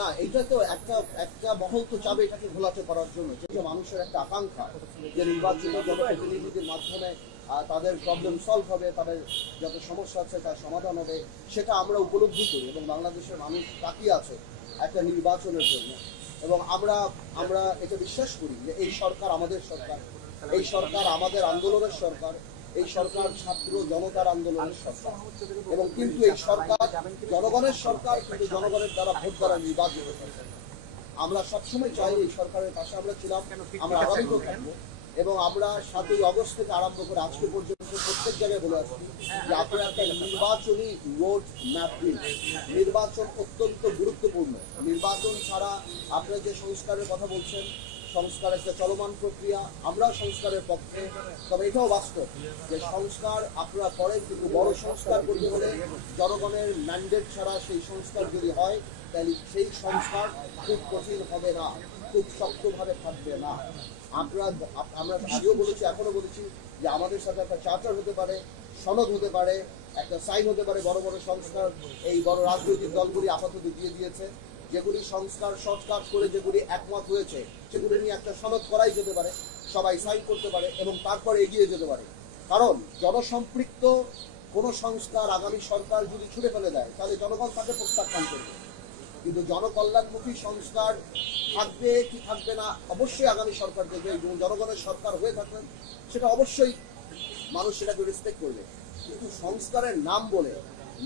না, এটা তো একটা একটা মহল তো চাবে এটাকে ঘোলাটে করার জন্য, যে মানুষের একটা আকাঙ্ক্ষা যে নির্বাচিত জনপ্রতিনিধিদের মাধ্যমে তাদের প্রবলেম সলভ হবে, তাদের যত সমস্যা আছে তার সমাধান হবে, সেটা আমরা উপলব্ধি করি এবং বাংলাদেশের মানুষ তাকিয়ে আছে একটা নির্বাচনের জন্য। এবং আমরা আমরা এটা বিশ্বাস করি যে এই সরকার আমাদের সরকার, এই সরকার আমাদের আন্দোলনের সরকার, এই সরকার ছাত্র জনতার আন্দোলনের সরকার। এবং কিন্তু এই সরকার জনগণের সরকার, কিন্তু জনগণের দ্বারা ভোট দ্বারা নির্বাচিত সরকার। আমরা সবসময় চাই এই সরকারের পাশে আমরা ছিলাম, আমরা আগামীও থাকবো। এবং আমরা 7ই আগস্ট থেকে আরম্ভ করে আজকে পর্যন্ত প্রত্যেক জায়গায় বলে আসছি যে আপনারা একটা নির্বাচনী রোড ম্যাপ দিন। নির্বাচন অত্যন্ত গুরুত্বপূর্ণ। নির্বাচন ছাড়া আপনারা যে সংস্কারের কথা বলছেন, সংস্কার একটা চলমান প্রক্রিয়া, আমরাও সংস্কারের পক্ষে। তবে এটাও বাস্তব যে সংস্কার আপনারা করেন, কিন্তু বড় সংস্কার করতে হলে জনগণের ম্যান্ডেট ছাড়া সেই সংস্কার যদি হয় তাহলে সেই সংস্কার খুব কঠিন হবে না, খুব শক্তভাবে থাকবে না। আমরা আগেও বলেছি, এখনো বলেছি যে আমাদের সাথে একটা চার্টার হতে পারে, সনদ হতে পারে, একটা সাইন হতে পারে। বড় বড় সংস্কার এই বড় রাজনৈতিক দলগুলি আপাতত দিয়ে দিয়েছে। যেগুলি সংস্কার শর্টকাট করে যেগুলি একমত হয়েছে সেগুলি নিয়ে একটা সনদ করাই যেতে পারে, সবাই সাইন করতে পারে এবং তারপরে এগিয়ে যেতে পারে। কারণ জনসম্পৃক্ত কোনো সংস্কার আগামী সরকার যদি ছুড়ে ফেলে দেয় তাহলে জনগণ তাকে প্রত্যাখ্যান করবে। কিন্তু জনকল্যাণমুখী সংস্কার থাকবে কি থাকবে না অবশ্যই আগামী সরকার দেখবে, এবং জনগণের সরকার হয়ে থাকবেন সেটা অবশ্যই মানুষ সেটাকে রেসপেক্ট করবে। কিন্তু সংস্কারের নাম বলে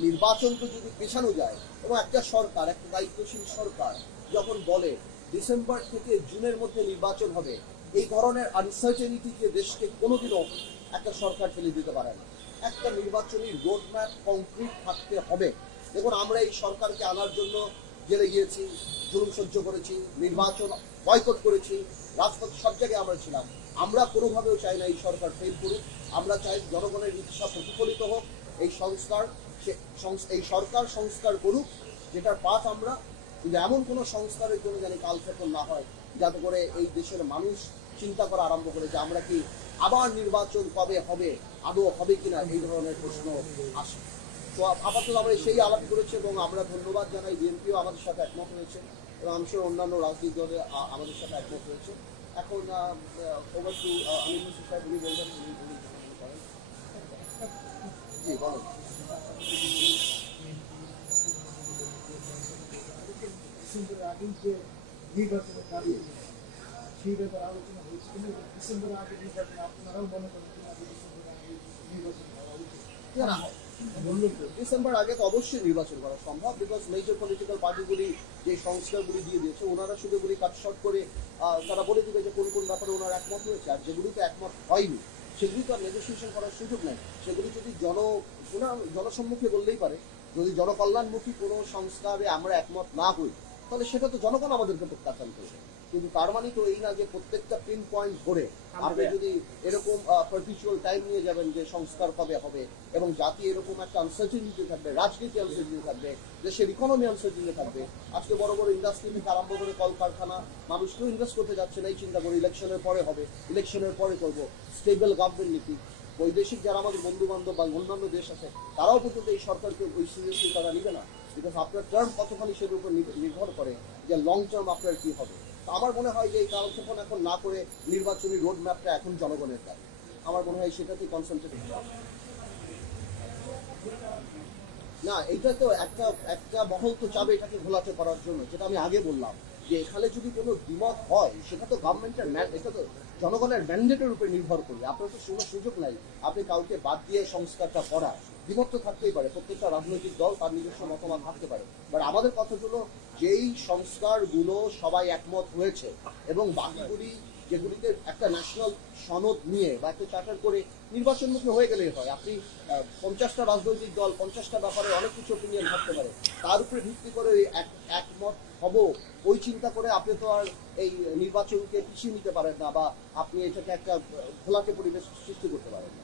নির্বাচন তো যদি পেছানো যায়, এবং একটা সরকার, একটা দায়িত্বশীল সরকার যখন বলে ডিসেম্বর থেকে জুনের মধ্যে নির্বাচন হবে, এই ধরনের আনসার্টেনিটিকে দেশকে কোনোদিনও একটা সরকার ফেলে দিতে পারে না। একটা নির্বাচনী রোডম্যাপ কংক্রিট থাকতে হবে। দেখুন, আমরা এই সরকারকে আনার জন্য জেলে গিয়েছি, জুলুম সহ্য করেছি, নির্বাচন বয়কট করেছি, রাজপথ সব জায়গায় আমরা ছিলাম। আমরা কোনোভাবেও চাই না এই সরকার ফেল করুক। আমরা চাই জনগণের ইচ্ছা প্রতিফলিত হোক। এই সংস্কার, এই সরকার সংস্কার করুক যেটার পাঠ আমরা, কিন্তু এমন কোনো সংস্কারের জন্য যেন কালক্ষেপণ না হয়, যাতে করে এই দেশের মানুষ চিন্তা করা আরম্ভ করে যে আমরা কি আবার নির্বাচন কবে হবে, আদৌ হবে কিনা, এই ধরনের প্রশ্ন আসে। তো আপাতত আমরা সেই আলাপই করেছি এবং আমরা ধন্যবাদ জানাই, বিএনপিও আমাদের সাথে একমত হয়েছে এবং আমি সহ অন্যান্য রাজনৈতিক দলে আমাদের সাথে একমত হয়েছে। এখন ওভার টু আমির হোসেন সাহেব, উনি বলবেন, উনি করেন। জি বলেন। ডিসেম্বরের আগেই যে নির্বাচনের দাবি সেই ব্যাপারে আলোচনা হয়েছে, কিন্তু ডিসেম্বরের আগে নির্বাচন আপনারাও মনে করেন ডিসেম্বরের আগে নির্বাচন করা উচিত? ডিসেম্বর আগে তো অবশ্যই নির্বাচন করা সম্ভব, বিকজ মেজর পলিটিক্যাল পার্টিগুলি যে সংস্কারগুলি দিয়ে দিয়েছে, ওনারা শুধু এগুলি কাটশট করে তারা বলে দিবে যে কোন কোন ব্যাপারে ওনারা একমত হয়েছে, আর যেগুলিতে একমত হয়নি সেগুলি তো আর নেগোসিয়েশন করার সুযোগ নেই। সেগুলি যদি জনসম্মুখে বললেই পারে। যদি জনকল্যাণমুখী কোনো সংস্কারে আমরা একমত না হই তাহলে সেটা তো জনগণ আমাদেরকে প্রত্যাখ্যান করবে। কিন্তু তার মানে তো এই না যে প্রত্যেকটা পিন পয়েন্ট ধরে আপনি যদি এরকম পারপিচুয়াল টাইম নিয়ে যাবেন যে সংস্কার কবে হবে, এবং জাতি এরকম একটা আনসার্টেনিটি থাকবে, রাজনীতি আনসার্টেনিটি থাকবে, দেশের ইকোনমি আনসার্টেনিটি থাকবে। আজকে বড় বড় ইন্ডাস্ট্রি থেকে আরম্ভ করে কলকারখানা, মানুষ কেউ ইনভেস্ট করতে যাচ্ছে না, এই চিন্তা করে ইলেকশনের পরে হবে, ইলেকশনের পরে করবো। স্টেবল গভর্নমেন্ট নীতি, বৈদেশিক যারা আমাদের বন্ধু বান্ধব বা অন্যান্য দেশ আছে তারাও পর্যন্ত এই সরকারকে ওই সিরিয়াসলি তারা নিবে না, বিকজ আপনার টার্ম কতখানি সেটার উপর নির্ভর করে যে লং টার্ম আপনার কি হবে। তো আমার মনে হয় যে এই কালক্ষেপণ এখন না করে নির্বাচনী রোড ম্যাপটা এখন জনগণের কাজ। আমার মনে হয় সেটাতেই কনসেন্ট্রেট করতে হবে। না, এটা তো একটা মহল তো চাবে এটাকে ঘোলাটে করার জন্য, যেটা আমি আগে বললাম যে এখানে যদি কোনো দ্বিমত হয় সেটা তো গভর্নমেন্টের, এটা তো জনগণের ম্যান্ডেটের উপরে নির্ভর করবে। আপনার তো কোনো সুযোগ নাই আপনি কাউকে বাদ দিয়ে সংস্কারটা করা। দ্বিমত তো থাকতেই পারে, প্রত্যেকটা রাজনৈতিক দল তার নিজস্ব মতামত থাকতে পারে, বাট আমাদের কথা হলো যেই সংস্কারগুলো সবাই একমত হয়েছে এবং বাকিগুলি যেগুলিতে একটা ন্যাশনাল সনদ নিয়ে বা একটা চার্টার করে নির্বাচনমুখী হয়ে গেলেই হয়। আপনি 50টা রাজনৈতিক দল 50টা ব্যাপারে অনেক কিছু অপিনিয়ন থাকতে পারে, তার উপরে ভিত্তি করে একমত হব ওই চিন্তা করে আপনি তো আর এই নির্বাচনকে পিছিয়ে নিতে পারেন না, বা আপনি এটাকে একটা ঘোলাটে পরিবেশ সৃষ্টি করতে পারেন না।